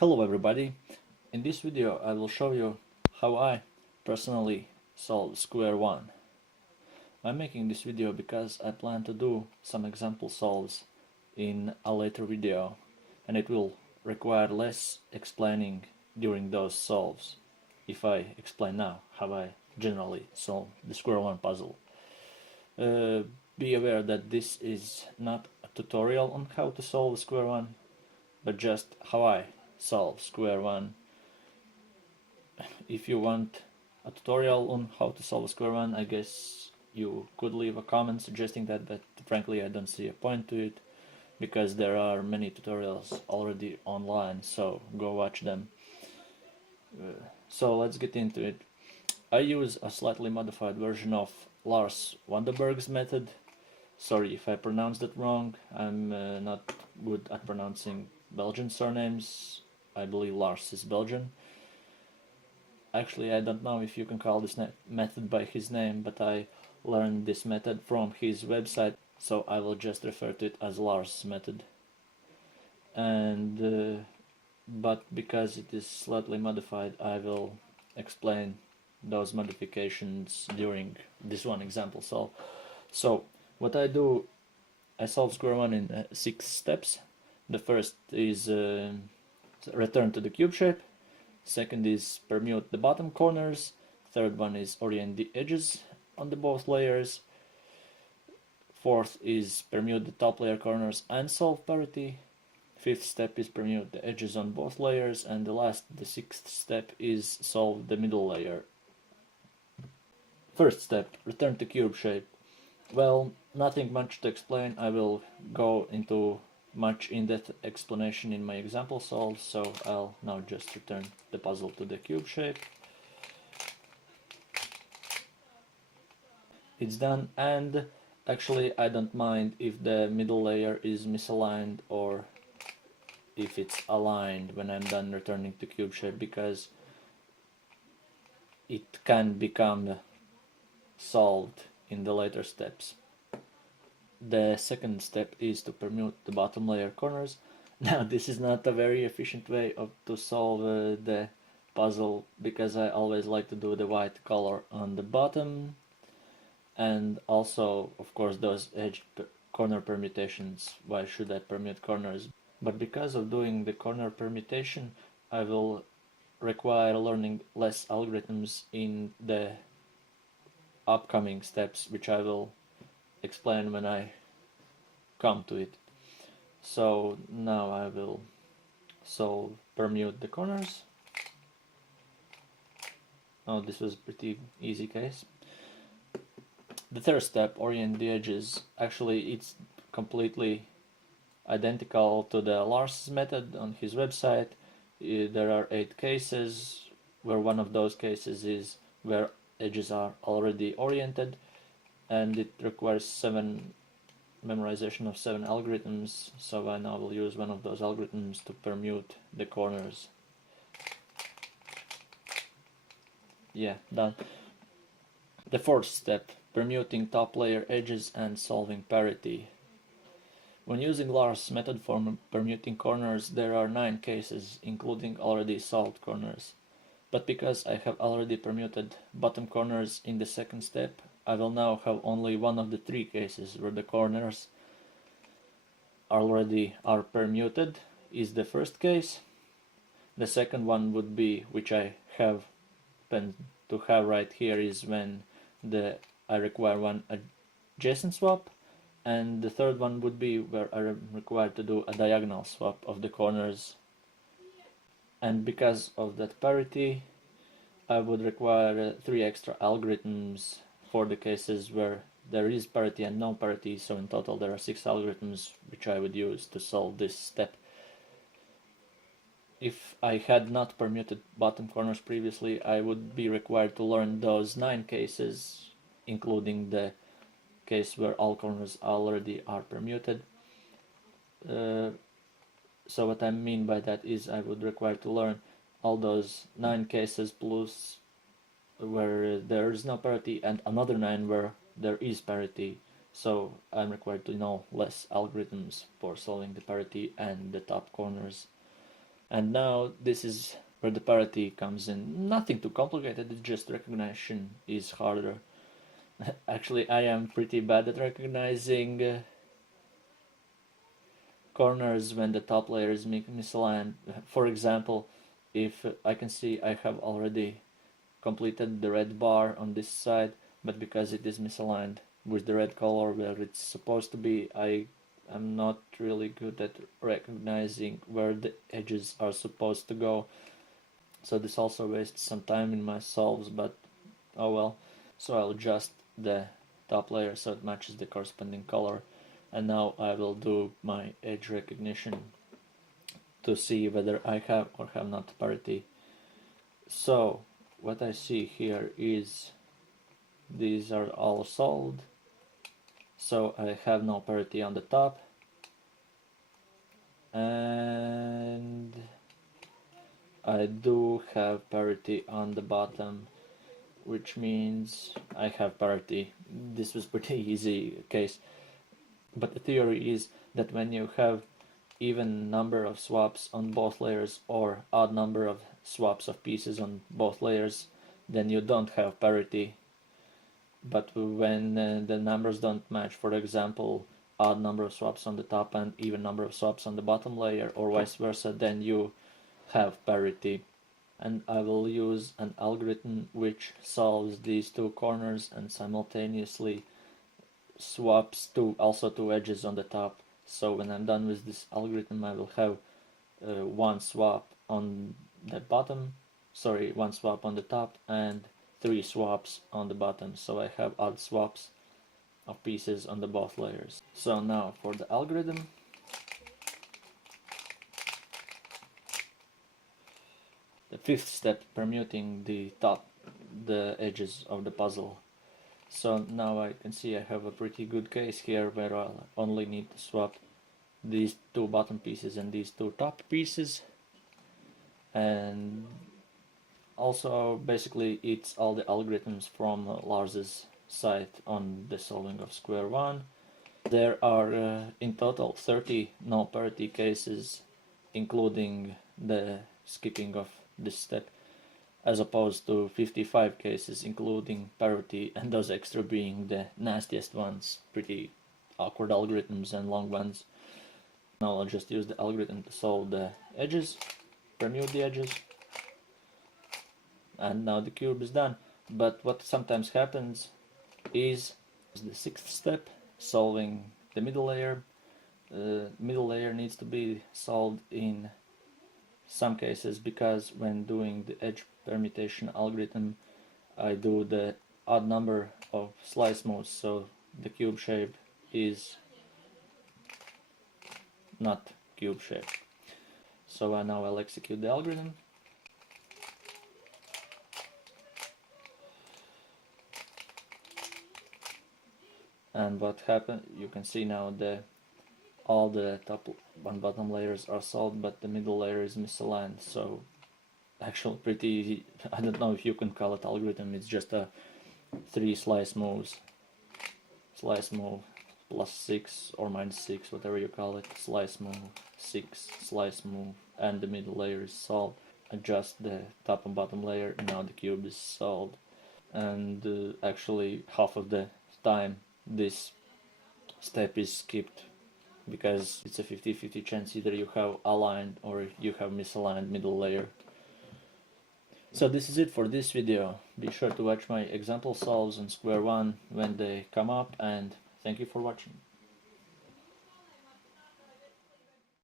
Hello everybody, in this video I will show you how I personally solve Square-1. I'm making this video because I plan to do some example solves in a later video and it will require less explaining during those solves if I explain now how I generally solve the Square-1 puzzle. Be aware that this is not a tutorial on how to solve Square-1, but just how I solve Square-1. If you want a tutorial on how to solve Square-1, I guess you could leave a comment suggesting that, but frankly I don't see a point to it because there are many tutorials already online, so go watch them. So let's get into it. I use a slightly modified version of Lars Vandenberg's method. Sorry if I pronounced it wrong, I'm not good at pronouncing Belgian surnames. I believe Lars is Belgian. Actually, I don't know if you can call this method by his name, but I learned this method from his website, so I will just refer to it as Lars' method. And but because it is slightly modified, I will explain those modifications during this one example solve. So what I do, I solve Square-1 in 6 steps. The first is return to the cube shape. Second is permute the bottom corners. Third one is orient the edges on the both layers. Fourth is permute the top layer corners and solve parity. Fifth step is permute the edges on both layers, and the sixth step is solve the middle layer. First step, return to cube shape. Well, nothing much to explain. I will go into much in-depth explanation in my example solve, so I'll now just return the puzzle to the cube shape. It's done, and actually I don't mind if the middle layer is misaligned or if it's aligned when I'm done returning to cube shape, because it can become solved in the later steps. The second step is to permute the bottom layer corners. Now this is not a very efficient way to solve the puzzle, because I always like to do the white color on the bottom, and also of course those edge corner permutations. Why should I permute corners? But because of doing the corner permutation, I will require learning less algorithms in the upcoming steps, which I will explain when I come to it. So now I will permute the corners. Oh, this was a pretty easy case. The third step, orient the edges. Actually, it's completely identical to the Lars method on his website. There are 8 cases, where one of those cases is where edges are already oriented, and it requires memorization of 7 algorithms, so I now will use one of those algorithms to permute the corners. Yeah, done. The fourth step, permuting top layer edges and solving parity. When using Lars' method for permuting corners, there are 9 cases, including already solved corners. But because I have already permuted bottom corners in the second step, I will now have only one of the 3 cases where the corners already are permuted is the first case. The second one would be, which I have to have right here, is when I require one adjacent swap, and the third one would be where I am required to do a diagonal swap of the corners. And because of that parity, I would require 3 extra algorithms for the cases where there is parity and no parity, so in total there are 6 algorithms which I would use to solve this step. If I had not permuted bottom corners previously, I would be required to learn those 9 cases, including the case where all corners already are permuted. So what I mean by that is I would require to learn all those 9 cases plus where there is no parity and another 9 where there is parity. So I'm required to know less algorithms for solving the parity and the top corners. And now this is where the parity comes in. Nothing too complicated, it's just recognition is harder. Actually, I am pretty bad at recognizing corners when the top layer is misaligned. For example, if I can see I have already completed the red bar on this side, but because it is misaligned with the red color where it's supposed to be, I am not really good at recognizing where the edges are supposed to go. So this also wastes some time in my solves, but oh well. So I'll adjust the top layer so it matches the corresponding color, and now I will do my edge recognition to see whether I have or have not parity. So what I see here is these are all solved, so I have no parity on the top, and I do have parity on the bottom, which means I have parity. This was pretty easy case, but the theory is that when you have even number of swaps on both layers or odd number of swaps of pieces on both layers, then you don't have parity. But when the numbers don't match, for example, odd number of swaps on the top and even number of swaps on the bottom layer, or vice versa, then you have parity. And I will use an algorithm which solves these two corners and simultaneously swaps also two edges on the top. So when I'm done with this algorithm, I will have one swap on the bottom, one swap on the top, and 3 swaps on the bottom. So I have odd swaps of pieces on the both layers. So now for the algorithm. The fifth step, permuting the edges of the puzzle. So now I can see I have a pretty good case here where I'll only need to swap these two bottom pieces and these two top pieces. And also basically it's all the algorithms from Lars's site on the solving of Square-1. There are in total 30 no parity cases, including the skipping of this step, as opposed to 55 cases including parity, and those extra being the nastiest ones, pretty awkward algorithms and long ones. Now I'll just use the algorithm to solve the edges, permute the edges, and now the cube is done. But what sometimes happens is the sixth step, solving the middle layer. The middle layer needs to be solved in some cases because when doing the edge permutation algorithm, I do the odd number of slice moves, so the cube shape is not cube shape. So now I'll execute the algorithm. And what happened, you can see now all the top and bottom layers are solved, but the middle layer is misaligned. So actually pretty easy. I don't know if you can call it algorithm, it's just a 3 slice moves. Slice move plus 6 or minus 6, whatever you call it. Slice move, 6, slice move, and the middle layer is solved. Adjust the top and bottom layer, and now the cube is solved. And actually half of the time this step is skipped because it's a 50-50 chance either you have aligned or you have misaligned middle layer. So this is it for this video. Be sure to watch my example solves on Square-1 when they come up, and thank you for watching.